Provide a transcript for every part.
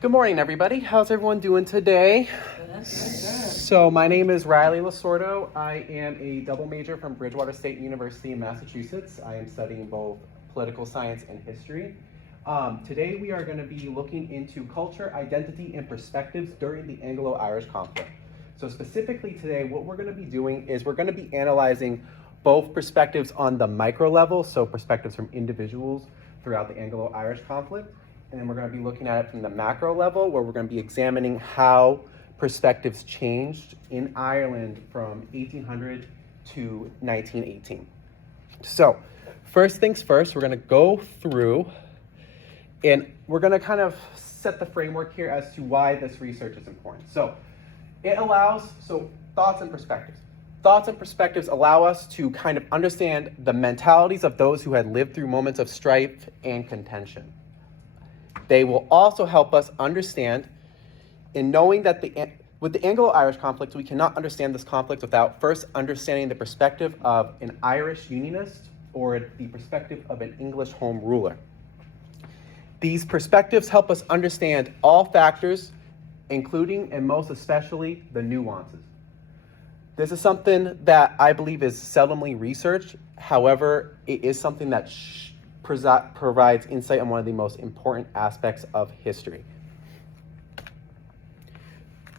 Good morning, everybody. How's everyone doing today? So my name is Riley Lasordo. I am a double major from Bridgewater State University in Massachusetts. I am studying both political science and history. Today we are going to be looking into culture, identity, and perspectives during the Anglo-Irish conflict. So specifically today, what we're going to be doing is we're going to be analyzing both perspectives on the micro level, so perspectives from individuals throughout the Anglo-Irish conflict, and then we're going to be looking at it from the macro level, where we're going to be examining how perspectives changed in Ireland from 1800 to 1918. So first things first, we're going to go through and we're going to kind of set the framework here as to why this research is important. So thoughts and perspectives. Thoughts and perspectives allow us to kind of understand the mentalities of those who had lived through moments of strife and contention. They will also help us understand in knowing that with the Anglo-Irish conflict, we cannot understand this conflict without first understanding the perspective of an Irish Unionist or the perspective of an English Home Ruler. These perspectives help us understand all factors, including and most especially the nuances. This is something that I believe is seldomly researched. However, it is something that provides insight on one of the most important aspects of history.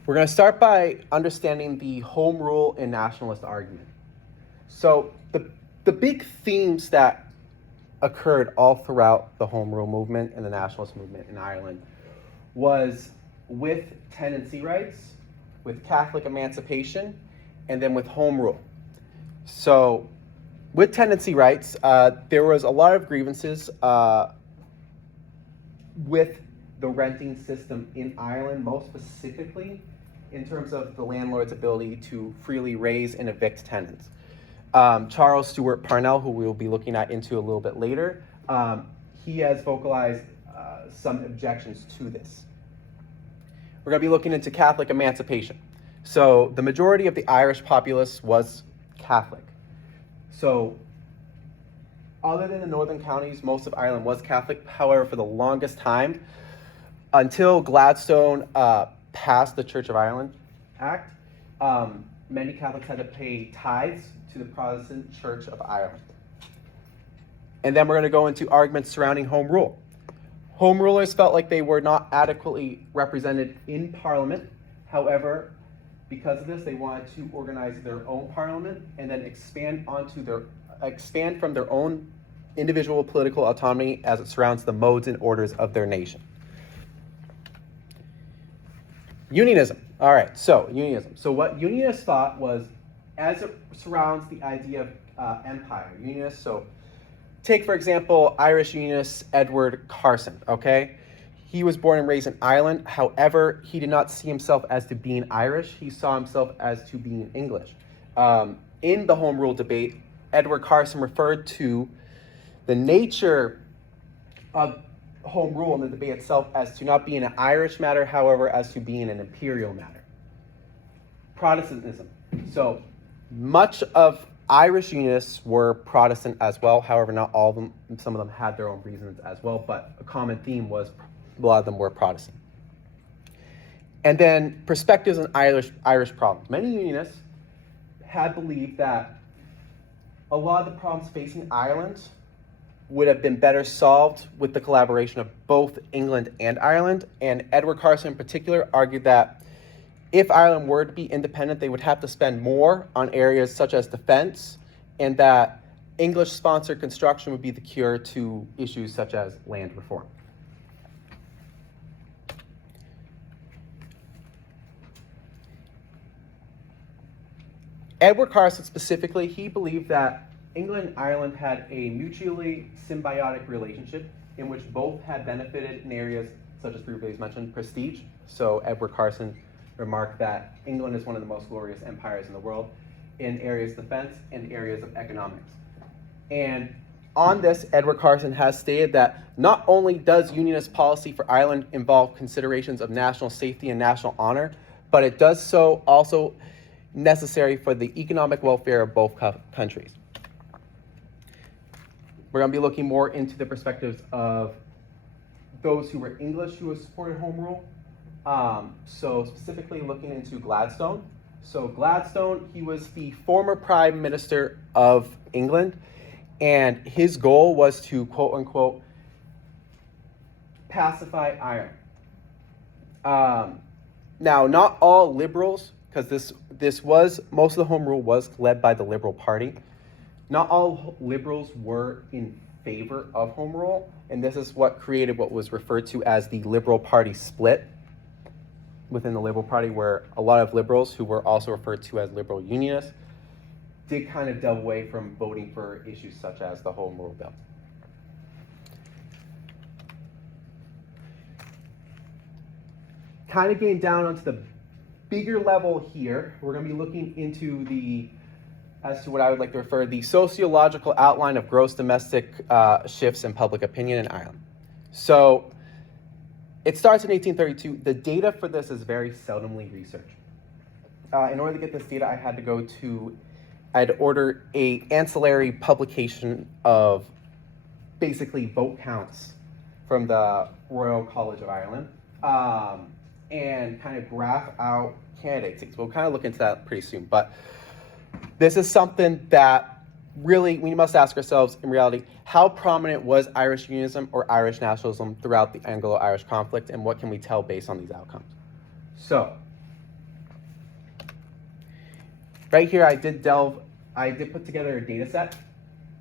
We're going to start by understanding the home rule and nationalist argument. So the big themes that occurred all throughout the home rule movement and the nationalist movement in Ireland was with tenancy rights, with Catholic emancipation, and then with home rule. So with tenancy rights, there was a lot of grievances with the renting system in Ireland, most specifically in terms of the landlord's ability to freely raise and evict tenants. Charles Stewart Parnell, who we will be looking into a little bit later, he has vocalized some objections to this. We're going to be looking into Catholic emancipation. So the majority of the Irish populace was Catholic. So other than the northern counties, most of Ireland was Catholic. However, for the longest time, until Gladstone passed the Church of Ireland Act, many Catholics had to pay tithes to the Protestant Church of Ireland. And then we're going to go into arguments surrounding home rule. Home rulers felt like they were not adequately represented in Parliament. However, because of this, they wanted to organize their own parliament and then expand from their own individual political autonomy as it surrounds the modes and orders of their nation. Unionism. All right, so unionism. So what unionists thought was, as it surrounds the idea of empire, unionists, so take, for example, Irish unionist Edward Carson, okay? He was born and raised in Ireland. However, he did not see himself as to being Irish. He saw himself as to being English. In the Home Rule debate, Edward Carson referred to the nature of Home Rule in the debate itself as to not being an Irish matter, however, as to being an imperial matter. Protestantism. So much of Irish Unionists were Protestant as well. However, not all of them. Some of them had their own reasons as well, but a common theme was a lot of them were Protestant. And then perspectives on Irish problems. Many Unionists had believed that a lot of the problems facing Ireland would have been better solved with the collaboration of both England and Ireland. And Edward Carson in particular argued that if Ireland were to be independent, they would have to spend more on areas such as defense, and that English-sponsored construction would be the cure to issues such as land reform. Edward Carson specifically, he believed that England and Ireland had a mutually symbiotic relationship in which both had benefited in areas such as previously mentioned, prestige. So Edward Carson remarked that England is one of the most glorious empires in the world in areas of defense and areas of economics. And on this, Edward Carson has stated that not only does unionist policy for Ireland involve considerations of national safety and national honor, but it does so also necessary for the economic welfare of both countries. We're going to be looking more into the perspectives of those who were English who supported home rule. So specifically looking into Gladstone. So Gladstone, he was the former Prime Minister of England, and his goal was to, quote unquote, pacify Ireland. Now, not all liberals, because this was, most of the home rule was led by the Liberal Party. Not all liberals were in favor of home rule, and this is what created what was referred to as the Liberal Party split within the Liberal Party, where a lot of liberals, who were also referred to as liberal unionists, did kind of delve away from voting for issues such as the home rule bill. Kind of getting down onto the bigger level here, we're going to be looking into as to what I would like to refer the sociological outline of gross domestic shifts in public opinion in Ireland. So it starts in 1832. The data for this is very seldomly researched. In order to get this data, I had to order a ancillary publication of basically vote counts from the Royal College of Ireland, and kind of graph out candidates. We'll kind of look into that pretty soon, but this is something that really we must ask ourselves in reality: how prominent was Irish unionism or Irish nationalism throughout the Anglo-Irish conflict, and what can we tell based on these outcomes? So right here, I did put together a data set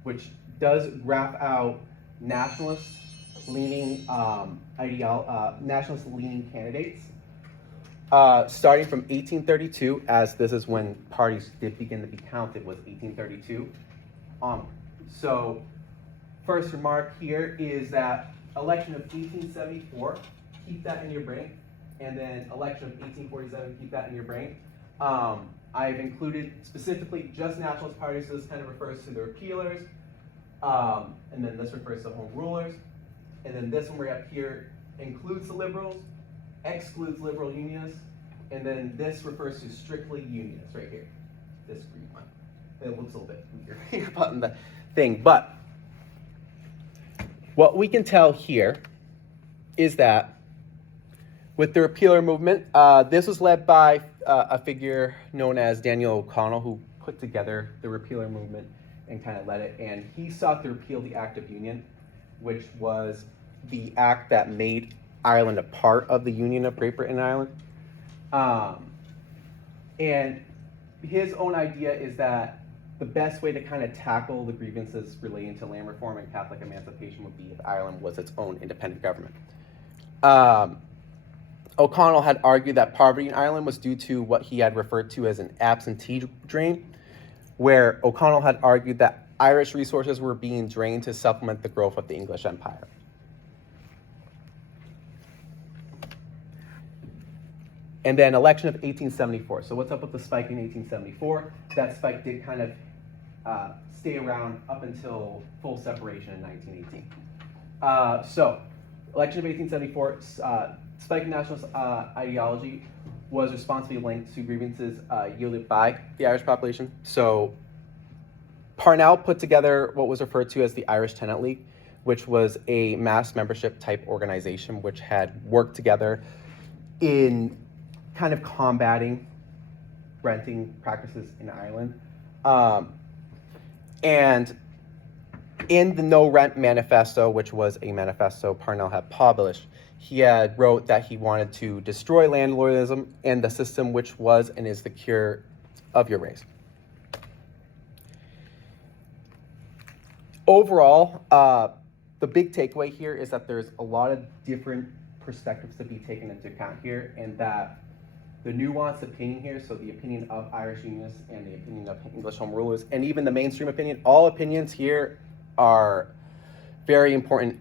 which does graph out nationalist-leaning candidates, starting from 1832, as this is when parties did begin to be counted, was 1832 onward. So first remark here is that election of 1874, keep that in your brain, and then election of 1847, keep that in your brain. I've included specifically just nationalist parties, so this kind of refers to the repealers, and then this refers to home rulers, and then this one right up here includes the liberals, excludes liberal unionists, and then this refers to strictly unionists right here, this green one. It looks a little bit weird on the thing, but what we can tell here is that with the repealer movement, this was led by a figure known as Daniel O'Connell, who put together the repealer movement and kind of led it, and he sought to repeal the Act of Union, which was the act that made Ireland a part of the Union of Great Britain and Ireland. And his own idea is that the best way to kind of tackle the grievances relating to land reform and Catholic emancipation would be if Ireland was its own independent government. O'Connell had argued that poverty in Ireland was due to what he had referred to as an absentee drain, where O'Connell had argued that Irish resources were being drained to supplement the growth of the English Empire. And then election of 1874. So what's up with the spike in 1874? That spike did kind of stay around up until full separation in 1918. So election of 1874, spike in nationalist ideology was responsibly linked to grievances yielded by the Irish population. So Parnell put together what was referred to as the Irish Tenant League, which was a mass membership type organization which had worked together in kind of combating renting practices in Ireland. And in the No Rent Manifesto, which was a manifesto Parnell had published, he had wrote that he wanted to destroy landlordism and the system which was and is the cure of your race. Overall, the big takeaway here is that there's a lot of different perspectives to be taken into account here, and that the nuanced opinion here, so the opinion of Irish unionists and the opinion of English home rulers, and even the mainstream opinion, all opinions here are very important,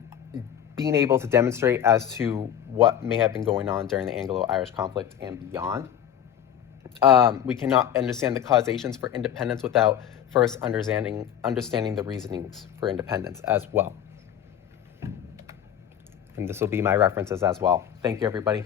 being able to demonstrate as to what may have been going on during the Anglo-Irish conflict and beyond. We cannot understand the causations for independence without first understanding the reasonings for independence as well. And this will be my references as well. Thank you, everybody.